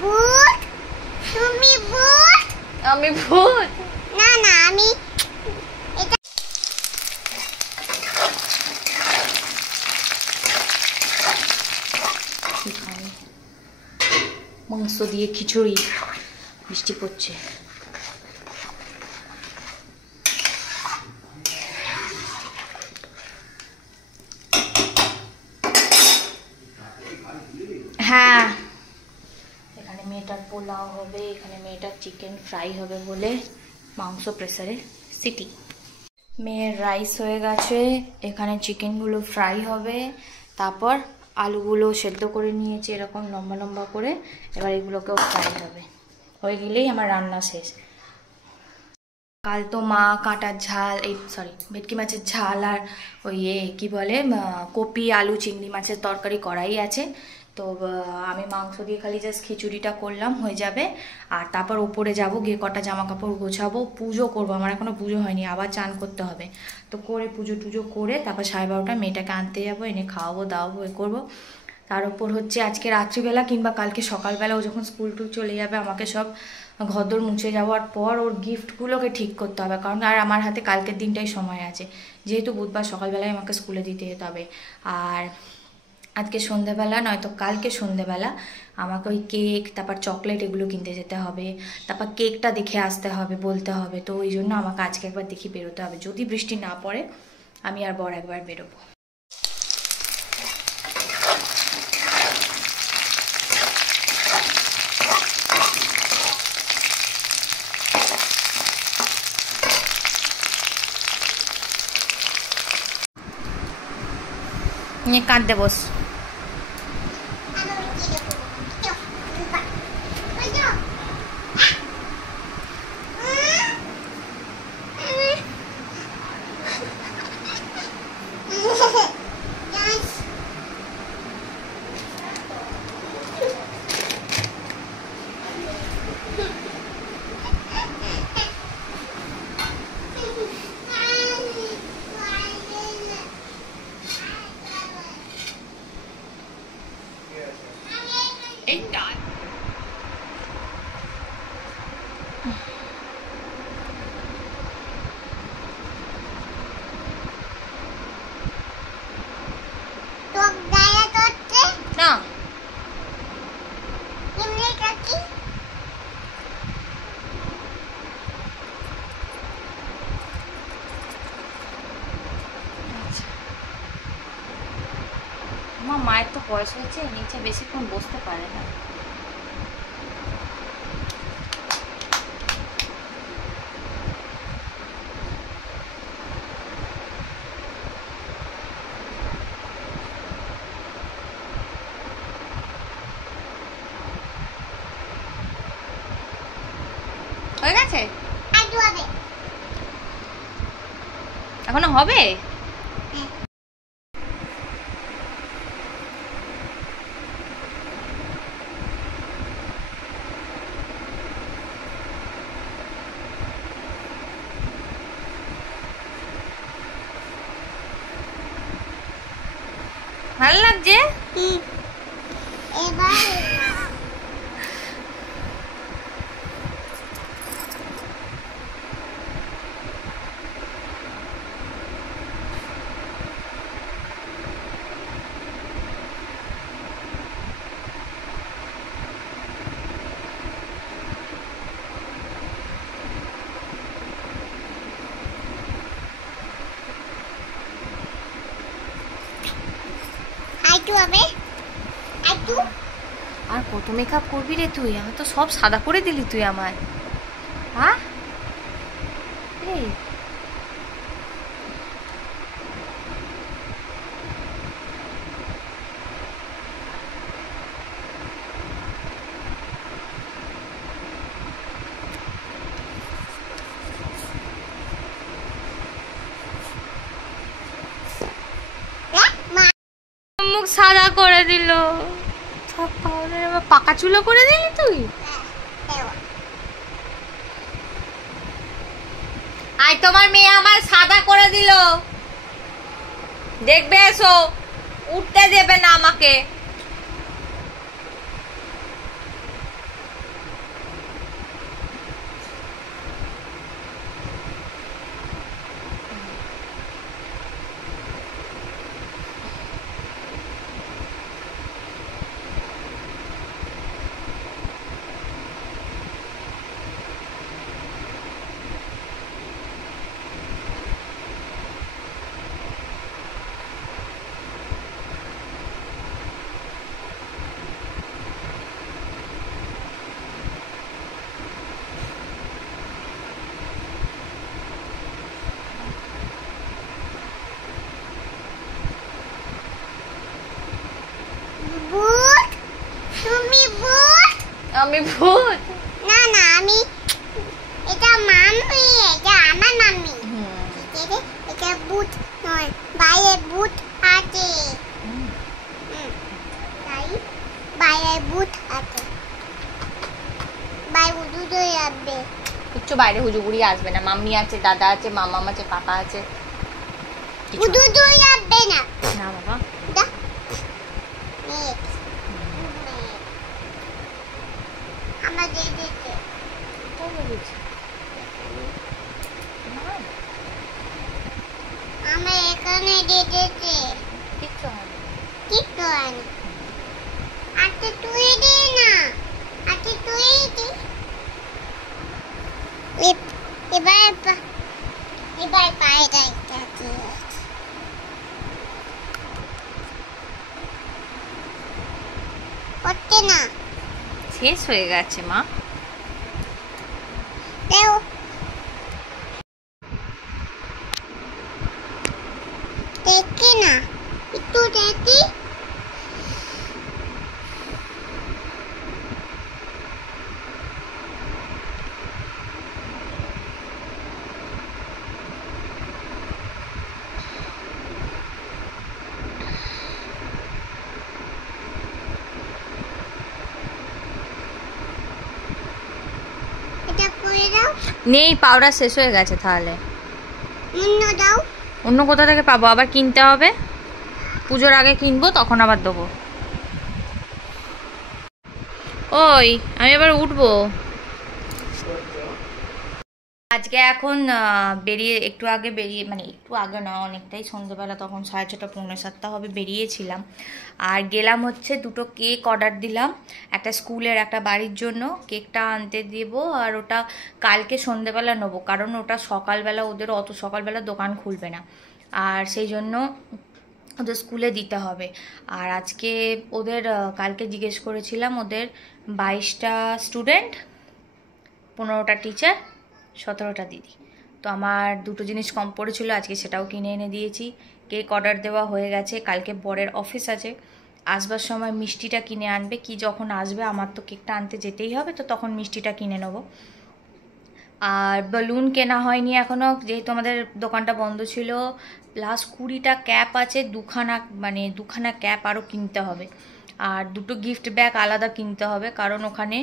ভূত? তুমি ভূত? আমি ভূত? না না, আমি এটা মাংস দিয়ে খিচুড়ি, বৃষ্টি পড়ছে। হ্যাঁ, এখানে মেয়েটার পোলাও হবে, এখানে মেয়েটার চিকেন ফ্রাই হবে বলে মাংস প্রেসারে সিটি। মেয়ের রাইস হয়ে গেছে, এখানে চিকেনগুলো ফ্রাই হবে, তারপর আলুগুলো সেদ্ধ করে নিয়েছি এরকম লম্বা লম্বা করে, এবার এগুলোকেও ফ্রাই হবে। হয়ে গেলেই আমার রান্না শেষ। কাল তো মা কাঁটার ঝাল, ভেটকি মাছের ঝাল আর ওই কি বলে কপি আলু চিংড়ি মাছের তরকারি করাই আছে। তো আমি মাংস দিয়ে খালি জাস্ট খিচুড়িটা করলাম, হয়ে যাবে। আর তারপর উপরে যাব, গিয়ে কটা জামা কাপড় গোছাবো, পুজো করবো। আমার এখনো পুজো হয়নি, আবার চান করতে হবে। তো করে পুজো টুজো করে তারপর 12:30 মেয়েটাকে আনতে যাবো, এনে খাওয়াবো দাওয়াবো এ করবো। তার উপর হচ্ছে আজকে রাত্রিবেলা কিংবা কালকে সকালবেলা ও যখন স্কুল টুল চলে যাবে, আমাকে সব ঘরদোর মুছে যাওয়ার পর ওর গিফটগুলোকে ঠিক করতে হবে। কারণ আর আমার হাতে কালকের দিনটাই সময় আছে, যেহেতু বুধবার সকালবেলায় আমাকে স্কুলে দিতে যেতে হবে। আর আজকে সন্ধেবেলা নয়তো কালকে সন্ধেবেলা আমাকে ওই কেক, তারপর চকলেট এগুলো কিনতে যেতে হবে, তারপর কেকটা দেখে আসতে হবে, বলতে হবে। তো ওই জন্য আমাকে আজকে একবার দেখি বেরোতে হবে। যদি বৃষ্টি না পড়ে আমি আর বর একবার বেরোবো। নিয়ে কাঁদতে বস। আমার মায়ের তো বয়স হয়েছে, নিচে বেশিক্ষণ বসতে পারে না। হয়ে গেছে, এখনো হবে। ভালো লাগছে। এবার আর কত মেকআপ করবি রে তুই? আমার তো সব সাদা করে দিলি তুই আমায়। হ্যাঁ মুখ সাদা করে দিল, সব পাউডার আবার পাকা চুলো করে দিলি তুই। আই তোমার মেয়ে আমার সাদা করে দিল, দেখবে এসো, উঠতে দেবে না আমাকে। মাম্মি ভূত। না না আমি এটা মাম্মি, এটা আমার মাম্মি। এটা ভূত নয়, বাইরে ভূত আছে। তাই বাইরে ভূত আছে, বাইরে দুটো যাবে। কিচ্ছু বাইরে হুজুগুড়ি আসবে না, মাম্মি আছে, দাদা আছে, মামা আছে, পাপা আছে, দুটো যাবে না। না বাবা আমার দিদিকে আমার এখানে দিদিকে কিচ্ছু হবে কিচ্ছু হয়নি। আচ্ছা তুই দে না, আচ্ছা তুই দে। এবার পায়ে যাইতে হচ্ছে না। শেষ হয়ে গেছে মা। দেও দেখি না, একটু দেখি। এটা করে দাও, নেই, পাউডার শেষ হয়ে গেছে। তাহলে অন্য দাও। অন্য কোথা থেকে পাবো? আবার কিনতে হবে, পুজোর আগে কিনবো, তখন আবার দেবো। ওই আমি এবার উঠবো। আজকে এখন একটু আগে মানে একটু আগে না, অনেকটাই সন্ধ্যেবেলা, তখন 6:30 পৌনে 7টা হবে, বেরিয়েছিলাম। আর গেলাম হচ্ছে দুটো কেক অর্ডার দিলাম, একটা স্কুলের একটা বাড়ির জন্য। কেকটা আনতে দেব, আর ওটা কালকে সন্ধ্যেবেলা নেবো, কারণ ওটা সকালবেলা ওদের অত সকালবেলা দোকান খুলবে না, আর সেই জন্য ওদের স্কুলে দিতে হবে। আর আজকে ওদের কালকে জিজ্ঞেস করেছিলাম, ওদের 22টা স্টুডেন্ট, 15টা টিচার, 17টা দিদি। তো আমার দুটো জিনিস কম পড়েছিল, আজকে সেটাও কিনে এনে দিয়েছি। কেক অর্ডার দেওয়া হয়ে গেছে। কালকে বরের অফিস আছে, আসবার সময় মিষ্টিটা কিনে আনবে। কি যখন আসবে আমার তো কেকটা আনতে যেতেই হবে, তো তখন মিষ্টিটা কিনে নেবো। আর বেলুন কেনা হয়নি এখনও, যেহেতু আমাদের দোকানটা বন্ধ ছিল। প্লাস 20টা ক্যাপ আছে, দুখানা ক্যাপ আরও কিনতে হবে। আর দুটো গিফট ব্যাগ আলাদা কিনতে হবে, কারণ ওখানে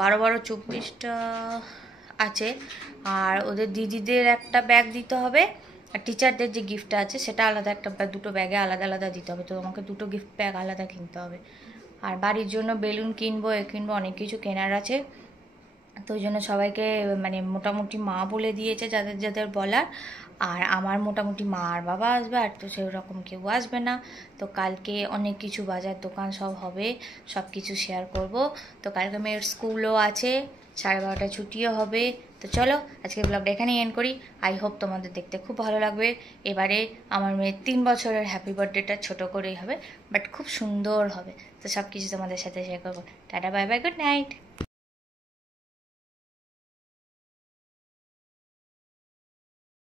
12 12 24টা আছে। আর ওদের দিদিদের একটা ব্যাগ দিতে হবে, আর টিচারদের যে গিফটটা আছে সেটা আলাদা একটা দুটো ব্যাগে আলাদা আলাদা দিতে হবে। তো আমাকে দুটো গিফট ব্যাগ আলাদা কিনতে হবে। আর বাড়ির জন্য বেলুন কিনবো, কিনবো, অনেক কিছু কেনার আছে। তো ওই জন্য সবাইকে মানে মোটামুটি মা বলে দিয়েছে যাদের যাদের বলার। আর আমার মোটামুটি মা আর বাবা আসবে, আর তো সেরকম কেউ আসবে না। তো কালকে অনেক কিছু বাজার দোকান সব হবে, সব কিছু শেয়ার করব। তো কালকে মেয়ের স্কুলও আছে, 12:30 ছুটিও হবে। তো চলো আজকে ব্লগটা এখানেই এন্ড করি। আই হোপ তোমাদের দেখতে খুব ভালো লাগবে। এবারে আমার মেয়ের 3 বছরের হ্যাপি বার্থডেটা ছোটো করেই হবে, বাট খুব সুন্দর হবে। তো সব কিছু তোমাদের সাথে শেয়ার করবো। Tata, bye bye, good night.